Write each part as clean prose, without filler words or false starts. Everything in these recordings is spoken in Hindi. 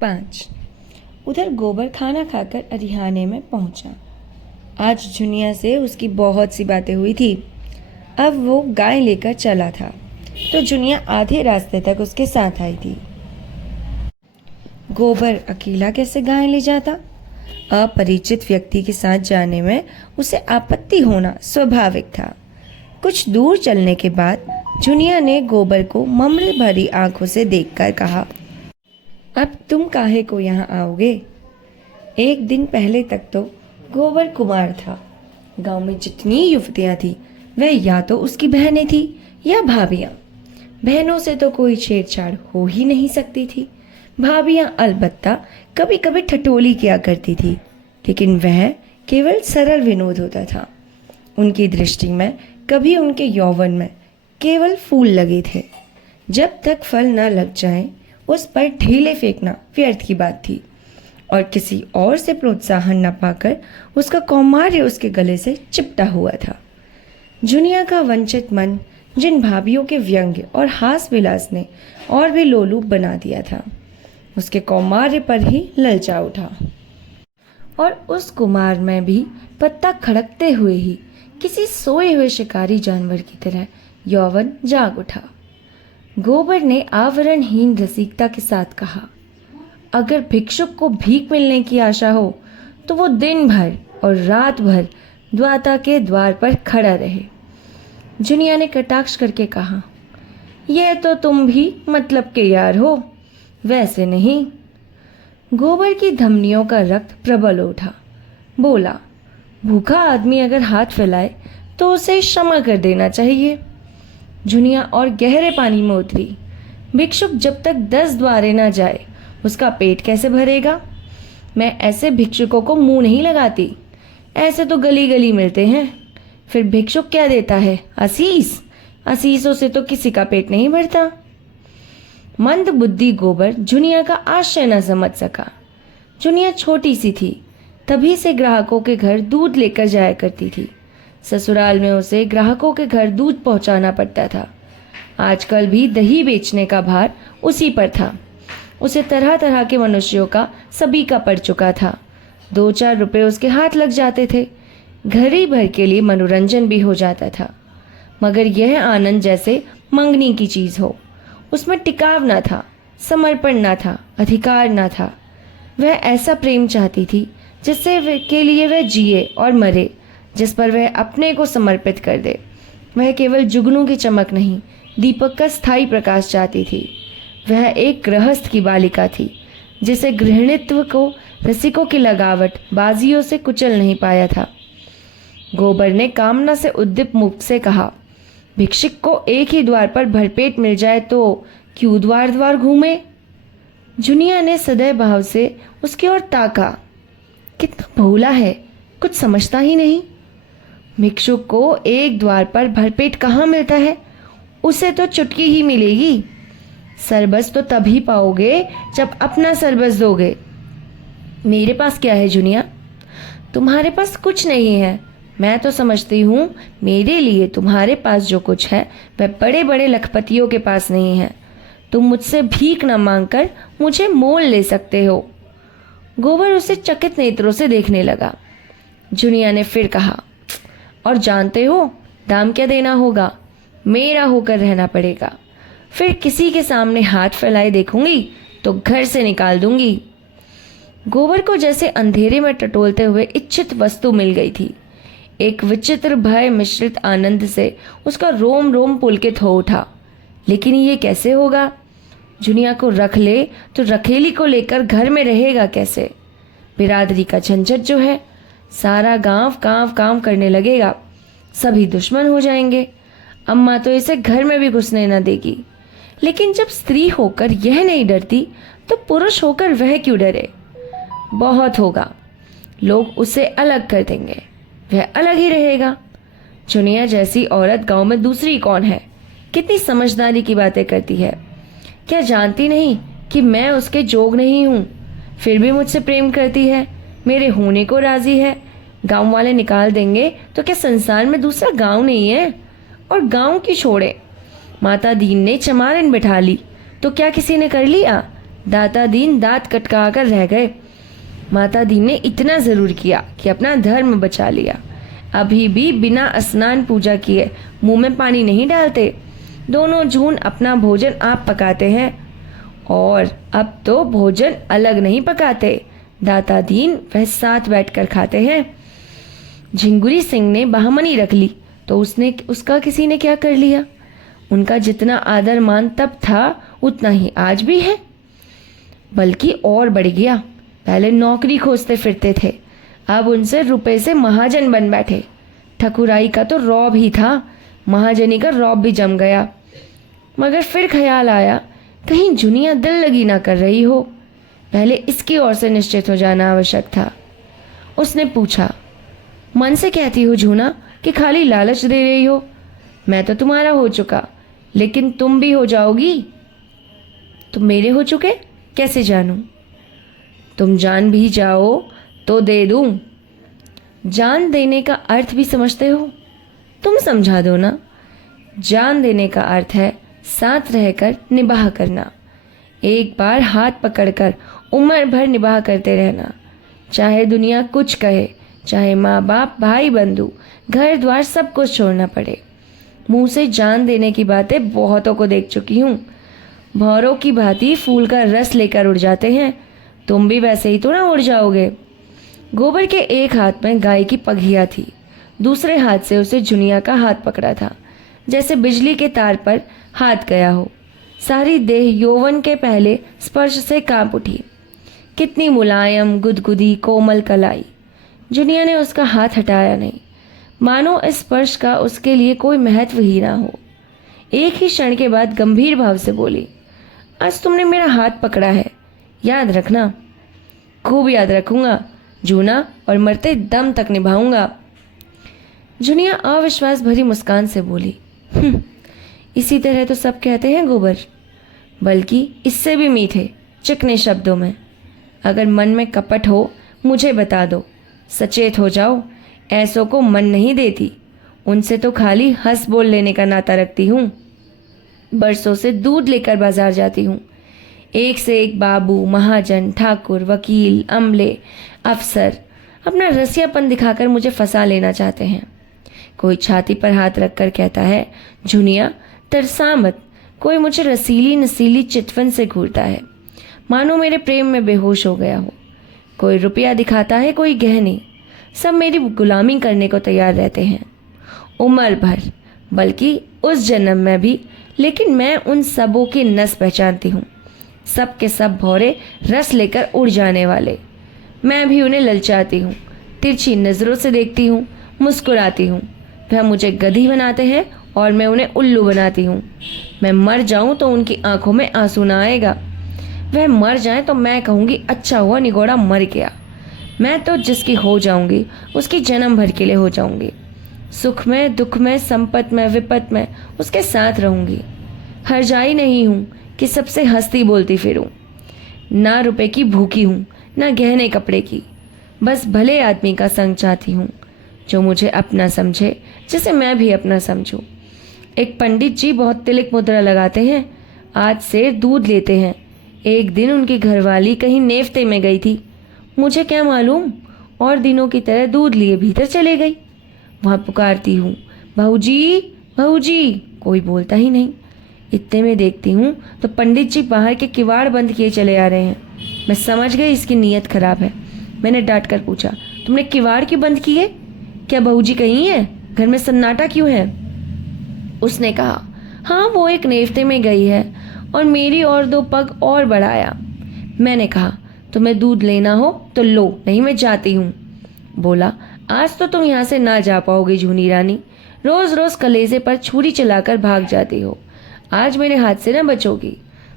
5। उधर गोबर खाना खाकर अरिहाने में पहुंचा। आज जुनिया से उसकी बहुत सी बातें हुई थी। अब वो गाय लेकर चला था तो जुनिया आधे रास्ते तक उसके साथ आई थी। गोबर अकेला कैसे गाय ले जाता? अपरिचित व्यक्ति के साथ जाने में उसे आपत्ति होना स्वाभाविक था। कुछ दूर चलने के बाद जुनिया ने गोबर को मम्र भरी आंखों से देखकर कहा, अब तुम काहे को यहाँ आओगे? एक दिन पहले तक तो गोबर कुमार था। गांव में जितनी युवतियां थी वह या तो उसकी बहनें थी या भाभियां। बहनों से तो कोई छेड़छाड़ हो ही नहीं सकती थी। भाभियां अलबत्ता कभी कभी ठटोली किया करती थी, लेकिन वह केवल सरल विनोद होता था। उनकी दृष्टि में कभी उनके यौवन में केवल फूल लगे थे। जब तक फल न लग जाएं, उस पर ढीले फेंकना व्यर्थ की बात थी और किसी और से प्रोत्साहन न पाकर उसका कौमार्य उसके गले से चिपटा हुआ था। जुनिया का वंचित मन जिन भाभियों के व्यंग्य और हास विलास ने और भी लोलुप बना दिया था, उसके कौमार्य पर ही ललचा उठा और उस कुमार में भी पत्ता खड़कते हुए ही किसी सोए हुए शिकारी जानवर की तरह यौवन जाग उठा। गोबर ने आवरणहीन रसिकता के साथ कहा, अगर भिक्षुक को भीख मिलने की आशा हो तो वो दिन भर और रात भर द्वाता के द्वार पर खड़ा रहे। जुनिया ने कटाक्ष करके कहा, यह तो तुम भी मतलब के यार हो, वैसे नहीं। गोबर की धमनियों का रक्त प्रबल उठा। बोला, भूखा आदमी अगर हाथ फैलाए तो उसे क्षमा कर देना चाहिए। जुनिया और गहरे पानी में उतरी। भिक्षुक जब तक 10 द्वारे ना जाए उसका पेट कैसे भरेगा? मैं ऐसे भिक्षुकों को मुंह नहीं लगाती। ऐसे तो गली गली मिलते हैं। फिर भिक्षुक क्या देता है? असीस। असीसों से तो किसी का पेट नहीं भरता। मंद बुद्धि गोबर जुनिया का आशय न समझ सका। जुनिया छोटी सी थी, तभी से ग्राहकों के घर दूध लेकर जाया करती थी। ससुराल में उसे ग्राहकों के घर दूध पहुंचाना पड़ता था। आजकल भी दही बेचने का भार उसी पर था। उसे तरह तरह के मनुष्यों का सभी का पड़ चुका था। 2-4 रुपए उसके हाथ लग जाते थे। घड़ी भर के लिए मनोरंजन भी हो जाता था, मगर यह आनंद जैसे मंगनी की चीज हो। उसमें टिकाव न था, समर्पण न था, अधिकार न था। वह ऐसा प्रेम चाहती थी जिससे के लिए वह जिए और मरे, जिस पर वह अपने को समर्पित कर दे। वह केवल जुगनू की चमक नहीं, दीपक का स्थायी प्रकाश चाहती थी। वह एक गृहस्थ की बालिका थी जिसे गृहिणीत्व को रसिकों की लगावट बाजियों से कुचल नहीं पाया था। गोबर ने कामना से उद्दीप मुख से कहा, भिक्षुक को एक ही द्वार पर भरपेट मिल जाए तो क्यों द्वार द्वार घूमे? जुनिया ने सदैव भाव से उसकी ओर ताका। कितना भोला है, कुछ समझता ही नहीं। भिक्षुक को एक द्वार पर भरपेट कहाँ मिलता है? उसे तो चुटकी ही मिलेगी। सरबस तो तभी पाओगे जब अपना सरबस दोगे। मेरे पास क्या है जुनिया? तुम्हारे पास कुछ नहीं है। मैं तो समझती हूँ मेरे लिए तुम्हारे पास जो कुछ है वह बड़े बड़े लखपतियों के पास नहीं है। तुम मुझसे भीख न मांगकर मुझे मोल ले सकते हो। गोबर उसे चकित नेत्रों से देखने लगा। जुनिया ने फिर कहा, और जानते हो दाम क्या देना होगा? मेरा होकर रहना पड़ेगा। फिर किसी के सामने हाथ फैलाए देखूंगी तो घर से निकाल दूंगी। गोबर को जैसे अंधेरे में टटोलते हुए इच्छित वस्तु मिल गई थी। एक विचित्र भय मिश्रित आनंद से उसका रोम रोम पुलकित हो उठा। लेकिन ये कैसे होगा? जुनिया को रख ले तो रखेली को लेकर घर में रहेगा कैसे? बिरादरी का झंझट जो है, सारा गांव काम करने लगेगा। सभी दुश्मन हो जाएंगे। अम्मा तो इसे घर में भी घुसने न देगी। लेकिन जब स्त्री होकर यह नहीं डरती तो पुरुष होकर वह क्यों डरे? बहुत होगा, लोग उसे अलग कर देंगे, वह अलग ही रहेगा। जुनिया जैसी औरत गांव में दूसरी कौन है? कितनी समझदारी की बातें करती है। क्या जानती नहीं कि मैं उसके जोग नहीं हूँ? फिर भी मुझसे प्रेम करती है, मेरे होने को राजी है। गांव वाले निकाल देंगे तो क्या संसार में दूसरा गांव नहीं है? और गांव की छोड़े, माता दीन ने चमारिन बिठा ली तो क्या किसी ने कर लिया? दाता दीन दांत कटका कर रह गए। माता दीन ने इतना जरूर किया कि अपना धर्म बचा लिया। अभी भी बिना स्नान पूजा किए मुंह में पानी नहीं डालते। दोनों जून अपना भोजन आप पकाते हैं, और अब तो भोजन अलग नहीं पकाते, दाता दीन वह साथ बैठकर खाते हैं। झिंगुरी सिंह ने बहामनी रख ली तो उसका किसी ने क्या कर लिया। उनका जितना आदर मान तब था उतना ही आज भी है, बल्कि और बढ़ गया। पहले नौकरी खोजते फिरते थे, अब उनसे रुपए से महाजन बन बैठे। ठकुराई का तो रौब ही था, महाजनी का रौब भी जम गया। मगर फिर ख्याल आया कहीं जुनिया दिल लगी ना कर रही हो, पहले इसकी ओर से निश्चित हो जाना आवश्यक था। उसने पूछा, मन से कहती हो जूना कि खाली लालच दे रही हो? मैं तो तुम्हारा हो चुका, लेकिन तुम भी हो जाओगी। तुम मेरे हो चुके कैसे जानूं? तुम जान भी जाओ तो दे दूं। जान देने का अर्थ भी समझते हो? तुम समझा दो ना। जान देने का अर्थ है साथ रहकर निभाह करना, एक बार हाथ पकड़कर उम्र भर निभाह करते रहना, चाहे दुनिया कुछ कहे, चाहे माँ बाप भाई बंधु घर द्वार सब कुछ छोड़ना पड़े। मुंह से जान देने की बातें बहुतों को देख चुकी हूँ। भौरों की भांति फूल का रस लेकर उड़ जाते हैं, तुम भी वैसे ही तो ना उड़ जाओगे। गोबर के एक हाथ में गाय की पघिया थी, दूसरे हाथ से उसे जुनिया का हाथ पकड़ा था, जैसे बिजली के तार पर हाथ गया हो। सारी देह यौवन के पहले स्पर्श से कांप उठी। कितनी मुलायम गुदगुदी कोमल कलाई। जुनिया ने उसका हाथ हटाया नहीं, मानो इस स्पर्श का उसके लिए कोई महत्व ही ना हो। एक ही क्षण के बाद गंभीर भाव से बोली, आज तुमने मेरा हाथ पकड़ा है, याद रखना। खूब याद रखूंगा जूना, और मरते दम तक निभाऊंगा। जुनिया अविश्वास भरी मुस्कान से बोली, इसी तरह तो सब कहते हैं गोबर, बल्कि इससे भी मीठे चिकने शब्दों में। अगर मन में कपट हो मुझे बता दो, सचेत हो जाओ। ऐसों को मन नहीं देती, उनसे तो खाली हंस बोल लेने का नाता रखती हूँ। बरसों से दूध लेकर बाजार जाती हूँ, एक से एक बाबू, महाजन, ठाकुर, वकील, अमले, अफसर अपना रसियापन दिखाकर मुझे फंसा लेना चाहते हैं। कोई छाती पर हाथ रखकर कहता है, जुनिया तरसा मत। कोई मुझे रसीली नसीली चितवन से घूरता है, मानो मेरे प्रेम में बेहोश हो गया हो। कोई रुपया दिखाता है, कोई गहने, सब मेरी गुलामी करने को तैयार रहते हैं उम्र भर, बल्कि उस जन्म में भी। लेकिन मैं उन सबों की नस पहचानती हूँ, सब के सब भौरे रस लेकर उड़ जाने वाले। मैं भी उन्हें ललचाती हूँ, तिरछी नज़रों से देखती हूँ, मुस्कुराती हूँ। वह मुझे गधी बनाते हैं और मैं उन्हें उल्लू बनाती हूँ। मैं मर जाऊँ तो उनकी आंखों में आंसू ना आएगा, वह मर जाए तो मैं कहूँगी अच्छा हुआ निगोड़ा मर गया। मैं तो जिसकी हो जाऊँगी उसकी जन्म भर के लिए हो जाऊँगी, सुख में दुख में संपत में विपत में उसके साथ रहूँगी। हरजाई नहीं हूँ कि सबसे हंसती बोलती फिरूँ, ना रुपए की भूखी हूँ ना गहने कपड़े की, बस भले आदमी का संग चाहती हूँ जो मुझे अपना समझे, जिसे मैं भी अपना समझूं। एक पंडित जी बहुत तिलक मुद्रा लगाते हैं, आज से दूध लेते हैं। एक दिन उनकी घरवाली कहीं नेवते में गई थी, मुझे क्या मालूम, और दिनों की तरह दूध लिए भीतर चले गई। वहाँ पुकारती हूँ, भाऊजी भाऊजी, कोई बोलता ही नहीं। इतने में देखती हूँ तो पंडित जी बाहर के किवाड़ बंद किए चले आ रहे हैं। मैं समझ गई इसकी नीयत खराब है। मैंने डांट कर पूछा, तुमने किवाड़ क्यों बंद किए? क्या बहूजी कहीं है? घर में सन्नाटा क्यों है? उसने कहा, हाँ वो एक नेवते में गई है और मेरी और 2 पग और बढ़ाया। मैंने कहा, तुम्हें दूध लेना हो तो लो, नहीं मैं जाती हूँ। बोला, आज तो तुम यहाँ से ना जा पाओगी झूनी रानी, रोज रोज कलेजे पर छुरी चलाकर भाग जाती हो, आज मेरे हाथ से ना बचोगी।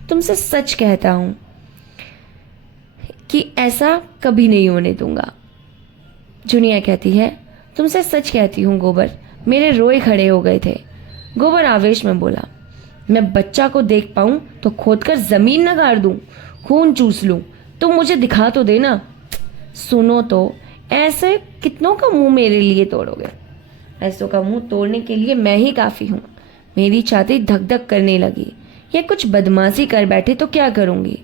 तुमसे सच कहता हूँ कि ऐसा कभी नहीं होने दूंगा। जुनिया कहती है, तुमसे सच कहती हूँ गोबर, मेरे रोए खड़े हो गए थे। गोबर आवेश में बोला, मैं बच्चा को देख पाऊं तो खोदकर जमीन न गाड़ दूं, खून चूस लूं, तुम मुझे दिखा तो देना। सुनो तो, ऐसे कितनों का मुंह मेरे लिए तोड़ोगे? ऐसों का मुंह तोड़ने के लिए मैं ही काफी हूँ। मेरी छाती धक धक करने लगी, ये कुछ बदमाशी कर बैठे तो क्या करूँगी?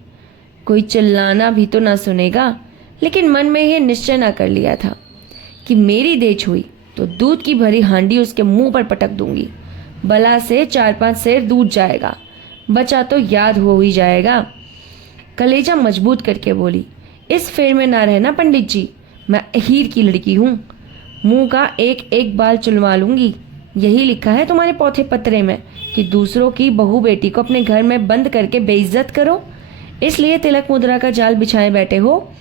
कोई चिल्लाना भी तो ना सुनेगा, लेकिन मन में यह निश्चय ना कर लिया था कि मेरी देह छुई तो दूध की भरी हांडी उसके मुंह पर पटक दूंगी। बला से 4-5 सेर दूध जाएगा, बचा तो याद हो ही जाएगा। कलेजा मजबूत करके बोली, इस फेर में ना रहना पंडित जी, मैं हीर की लड़की हूँ, मुंह का एक एक बाल चुलवा लूंगी। यही लिखा है तुम्हारे पौथे पत्रे में कि दूसरों की बहू बेटी को अपने घर में बंद करके बेइज्जत करो, इसलिए तिलक मुद्रा का जाल बिछाए बैठे हो।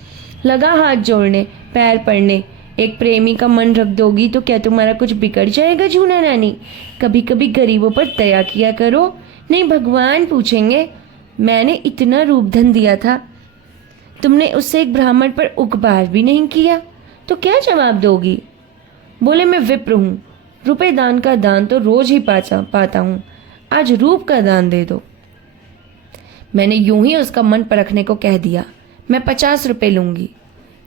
लगा हाथ जोड़ने, पैर पड़ने, एक प्रेमी का मन रख दोगी तो क्या तुम्हारा कुछ बिगड़ जाएगा झूना रानी? कभी कभी गरीबों पर दया किया करो, नहीं भगवान पूछेंगे। मैंने इतना रूप धन दिया था, तुमने उससे एक ब्राह्मण पर उपकार भी नहीं किया, तो क्या जवाब दोगी? बोले, मैं विप्र हूँ, रुपए दान का दान तो रोज ही पाता हूँ, आज रूप का दान दे दो। मैंने यूं ही उसका मन परखने को कह दिया, मैं 50 रुपए लूंगी।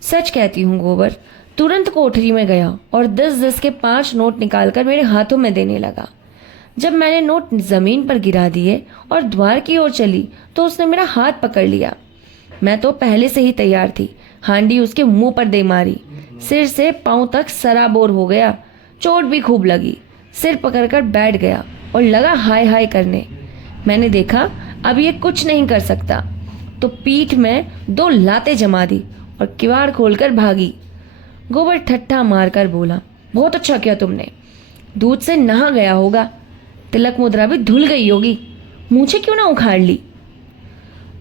सच कहती हूँ गोबर। तुरंत कोठरी में गया और 10-10 के 5 नोट निकालकर मेरे हाथों में देने लगा। जब मैंने नोट जमीन पर गिरा दिए और द्वार की ओर चली तो उसने मेरा हाथ पकड़ लिया। मैं तो पहले से ही तैयार थी, हांडी उसके मुंह पर दे मारी। सिर से पांव तक सराबोर हो गया, चोट भी खूब लगी। सिर पकड़कर बैठ गया और लगा हाय हाय करने। मैंने देखा अब ये कुछ नहीं कर सकता, तो पीठ में 2 लातें जमा दी और किवाड़ खोलकर भागी। गोबर ठट्ठा मारकर बोला, बहुत अच्छा किया तुमने, दूध से नहा गया होगा, तिलक मुद्रा भी धुल गई होगी, मूछें क्यों ना उखाड़ ली।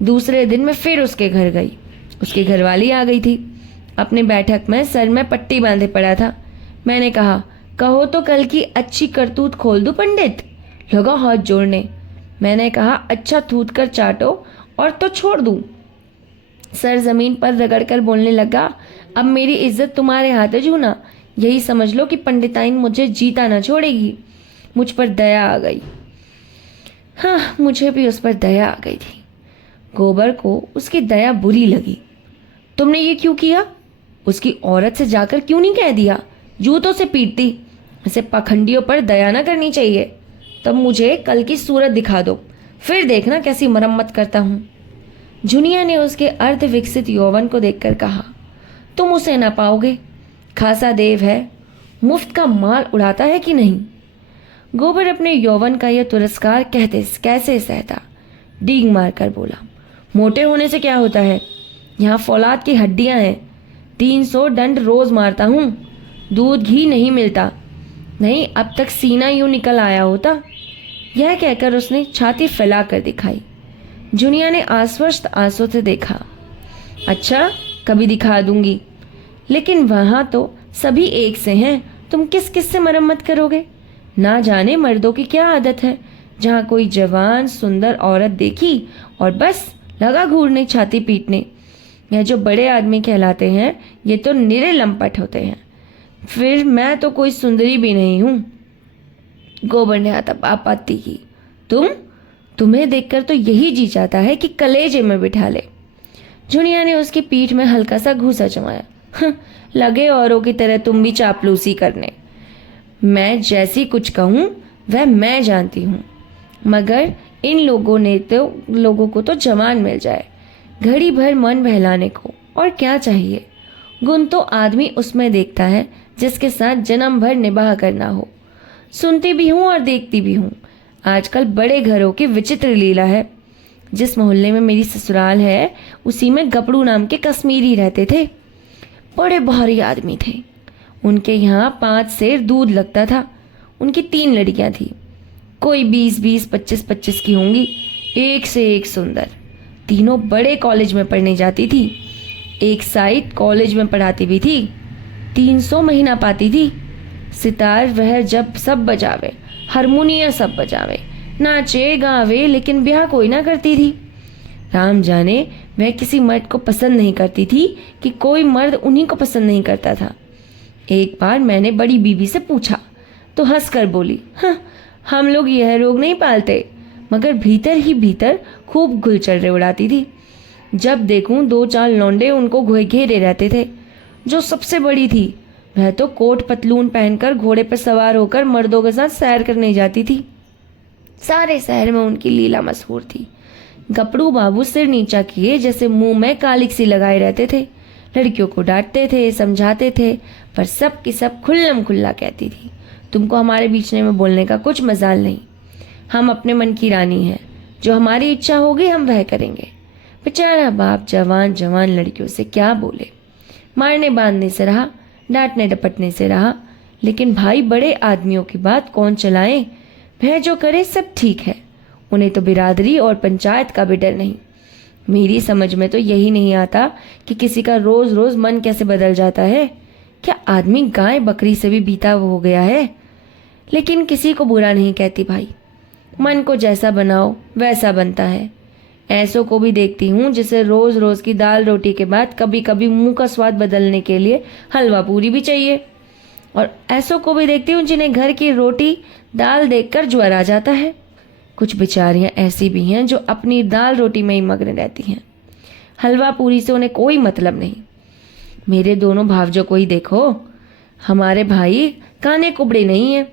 दूसरे दिन मैं फिर उसके घर गई। उसकी घरवाली आ गई थी। अपने बैठक में सर में पट्टी बांधे पड़ा था। मैंने कहा, कहो तो कल की अच्छी करतूत खोल दूं पंडित? लगा हाथ जोड़ने। मैंने कहा, अच्छा थूथ कर चाटो और तो छोड़ दूं। सर जमीन पर रगड़कर बोलने लगा, अब मेरी इज्जत तुम्हारे हाथ है जूना, यही समझ लो कि पंडिताइन मुझे जीता ना छोड़ेगी। मुझ पर दया आ गई। हाँ, मुझे भी उस पर दया आ गई थी। गोबर को उसकी दया बुरी लगी। तुमने ये क्यों किया? उसकी औरत से जाकर क्यों नहीं कह दिया? जूतों से पीटती। ऐसे पाखंडियों पर दया ना करनी चाहिए। तब मुझे कल की सूरत दिखा दो, फिर देखना कैसी मरम्मत करता हूँ। जुनिया ने उसके अर्ध विकसित यौवन को देखकर कहा, तुम उसे ना पाओगे, खासा देव है, मुफ्त का माल उड़ाता है कि नहीं। गोबर अपने यौवन का यह तिरस्कार कैसे सहता? डींग मारकर बोला, मोटे होने से क्या होता है, यहाँ फौलाद की हड्डियां हैं, 300 डंड रोज मारता हूँ, दूध घी नहीं मिलता, नहीं अब तक सीना यूं निकल आया होता। यह कहकर उसने छाती फैला कर दिखाई। जुनिया ने आश्वस्त आंसू से देखा। अच्छा, कभी दिखा दूंगी, लेकिन वहां तो सभी एक से हैं, तुम किस किस से मरम्मत करोगे? ना जाने मर्दों की क्या आदत है, जहाँ कोई जवान सुंदर औरत देखी और बस लगा घूरने छाती पीटने। यह जो बड़े आदमी कहलाते हैं, ये तो निरे लंपट होते हैं। फिर मैं तो कोई सुंदरी भी नहीं हूँ। गोबर ने आपत्ति की, तुम्हें देखकर तो यही जी चाहता है कि कलेजे में बिठा ले। जुनिया ने उसकी पीठ में हल्का सा घूंसा जमाया। लगे औरों की तरह तुम भी चापलूसी करने। मैं जैसी कुछ कहूँ वह मैं जानती हूँ, मगर इन लोगों को तो जवान मिल जाए, घड़ी भर मन बहलाने को, और क्या चाहिए। गुण तो आदमी उसमें देखता है जिसके साथ जन्म भर निबाह करना हो। सुनती भी हूँ और देखती भी हूँ। आजकल बड़े घरों की विचित्र लीला है। जिस मोहल्ले में मेरी ससुराल है, उसी में गपड़ू नाम के कश्मीरी रहते थे। बड़े भारी आदमी थे। उनके यहाँ 5 सेर दूध लगता था। उनकी 3 लड़कियां थी, कोई 20-20, 25-25 की होंगी, एक से एक सुंदर। तीनों बड़े कॉलेज में पढ़ने जाती थी। एक साइड कॉलेज में पढ़ाती भी थी। 300 महीना पाती थी। सितार वह जब सब बजावे, हारमोनिया सब बजावे, नाचे गावे, लेकिन ब्याह कोई ना करती थी। राम जाने वह किसी मर्द को पसंद नहीं करती थी कि कोई मर्द उन्हीं को पसंद नहीं करता था। एक बार मैंने बड़ी बीबी से पूछा तो हंसकर बोली, हाँ, हम लोग यह रोग नहीं पालते, मगर भीतर ही भीतर खूब गुलचर्रे उड़ाती थी। जब देखूं 2-4 लौंडे उनको घेरे रहते थे। जो सबसे बड़ी थी वह तो कोट पतलून पहनकर घोड़े पर सवार होकर मर्दों के साथ सैर करने जाती थी। सारे शहर में उनकी लीला मशहूर थी। गपड़ू बाबू सिर नीचा किए जैसे मुंह में कालिक सी लगाए रहते थे। लड़कियों को डांटते थे, समझाते थे, पर सब की सब खुल्लम खुल्ला कहती थी, तुमको हमारे बीच में बोलने का कुछ मजाल नहीं। हम अपने मन की रानी हैं, जो हमारी इच्छा होगी हम वह करेंगे। बेचारा बाप जवान जवान लड़कियों से क्या बोले। मारने बांधने से रहा, डांटने डपटने से रहा, लेकिन भाई बड़े आदमियों की बात कौन चलाए। वह जो करे सब ठीक है, उन्हें तो बिरादरी और पंचायत का भी डर नहीं। मेरी समझ में तो यही नहीं आता कि किसी का रोज रोज मन कैसे बदल जाता है। क्या आदमी गाय बकरी से भी बीता हो गया है? लेकिन किसी को बुरा नहीं कहती भाई, मन को जैसा बनाओ वैसा बनता है। ऐसों को भी देखती हूँ जिसे रोज रोज की दाल रोटी के बाद कभी कभी मुंह का स्वाद बदलने के लिए हलवा पूरी भी चाहिए, और ऐसों को भी देखती हूँ जिन्हें घर की रोटी दाल देखकर ज्वर आ जाता है। कुछ बेचारियां ऐसी भी हैं जो अपनी दाल रोटी में ही मग्न रहती हैं, हलवा पूरी से उन्हें कोई मतलब नहीं। मेरे दोनों भावजों को ही देखो, हमारे भाई काने कुबड़े नहीं हैं,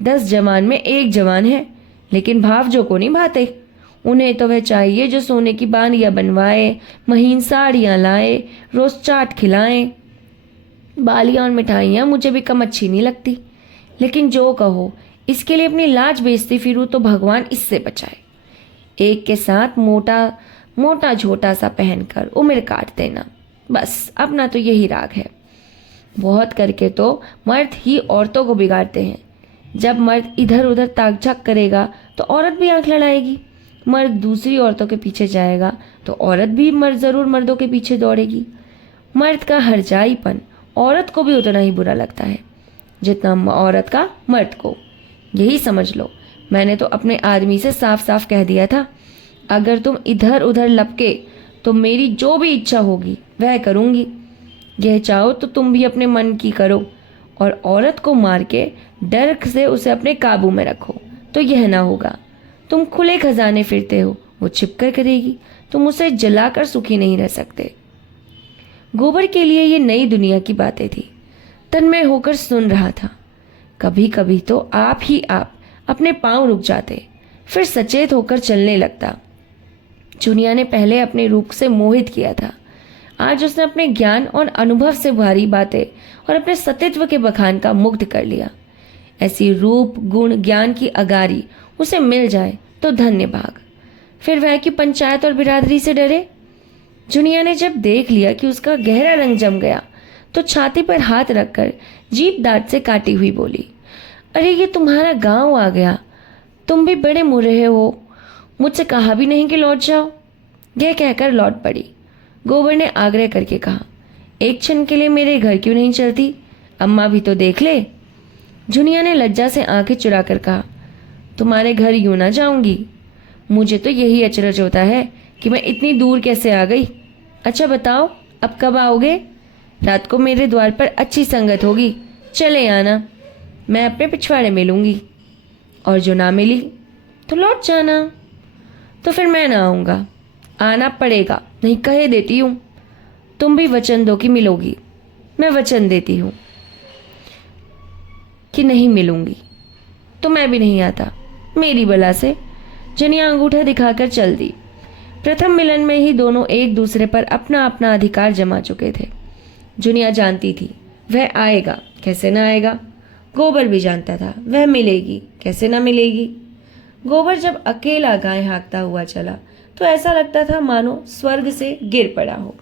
10 जवान में 1 जवान है, लेकिन भावजों को नहीं भाते। उन्हें तो वह चाहिए जो सोने की बालियां बनवाए, महीन साड़ियां लाए, रोज चाट खिलाएं। बालियां और मिठाइयाँ मुझे भी कम अच्छी नहीं लगती, लेकिन जो कहो इसके लिए अपनी लाज बेचती फिरूं तो भगवान इससे बचाए। एक के साथ मोटा मोटा झोटा सा पहनकर उम्र काट देना, बस अपना तो यही राग है। बहुत करके तो मर्द ही औरतों को बिगाड़ते हैं। जब मर्द इधर उधर ताक झाक करेगा तो औरत भी आंख लड़ाएगी। मर्द दूसरी औरतों के पीछे जाएगा तो औरत भी जरूर मर्दों के पीछे दौड़ेगी। मर्द का हरजाईपन औरत को भी उतना ही बुरा लगता है जितना औरत का मर्द को। यही समझ लो, मैंने तो अपने आदमी से साफ साफ कह दिया था, अगर तुम इधर उधर लपके तो मेरी जो भी इच्छा होगी वह करूँगी। यह चाहो तो तुम भी अपने मन की करो, और औरत को मार के डर से उसे अपने काबू में रखो, तो यह ना होगा। तुम खुले खजाने फिरते हो, वो छिपकर करेगी, तुम उसे जलाकर सुखी नहीं रह सकते। गोबर के लिए ये नई दुनिया की बातें थी। तन्मय होकर सुन रहा था। कभी कभी तो आप ही आप अपने पांव रुक जाते, फिर सचेत होकर चलने लगता। चुनिया ने पहले अपने रूप से मोहित किया था, आज उसने अपने ज्ञान और अनुभव से भारी बातें और अपने सतीत्व के बखान का मुग्ध कर लिया। ऐसी रूप गुण ज्ञान की अगारी उसे मिल जाए तो धन्य भाग। फिर वह की पंचायत और बिरादरी से डरे। जुनिया ने जब देख लिया कि उसका गहरा रंग जम गया तो छाती पर हाथ रखकर जीभ दांत से काटी हुई बोली, अरे ये तुम्हारा गांव आ गया, तुम भी बड़े मुरहे हो, मुझसे कहा भी नहीं कि लौट जाओ। यह कहकर लौट पड़ी। गोबर ने आग्रह करके कहा, एक क्षण के लिए मेरे घर क्यों नहीं चलती, अम्मा भी तो देख ले। जुनिया ने लज्जा से आंखें चुराकर कहा, तुम्हारे घर यूं ना जाऊंगी, मुझे तो यही अचरज होता है कि मैं इतनी दूर कैसे आ गई। अच्छा बताओ अब कब आओगे? रात को मेरे द्वार पर अच्छी संगत होगी, चले आना, मैं अपने पिछवाड़े मिलूंगी, और जो ना मिली तो लौट जाना। तो फिर मैं ना आऊँगा, आना पड़ेगा, नहीं कहे देती हूँ। तुम भी वचन दो कि मिलोगी। मैं वचन देती हूँ कि नहीं मिलूंगी, तो मैं भी नहीं आता, मेरी बला से। जनिया अंगूठा दिखाकर चल दी। प्रथम मिलन में ही दोनों एक दूसरे पर अपना अपना अधिकार जमा चुके थे। जुनिया जानती थी वह आएगा, कैसे ना आएगा। गोबर भी जानता था वह मिलेगी, कैसे ना मिलेगी। गोबर जब अकेला गाय हाँकता हुआ चला तो ऐसा लगता था मानो स्वर्ग से गिर पड़ा हो।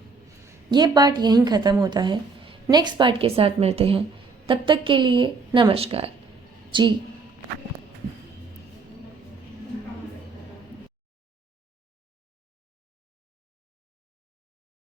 ये पार्ट यहीं ख़त्म होता है। नेक्स्ट पार्ट के साथ मिलते हैं, तब तक के लिए नमस्कार जी।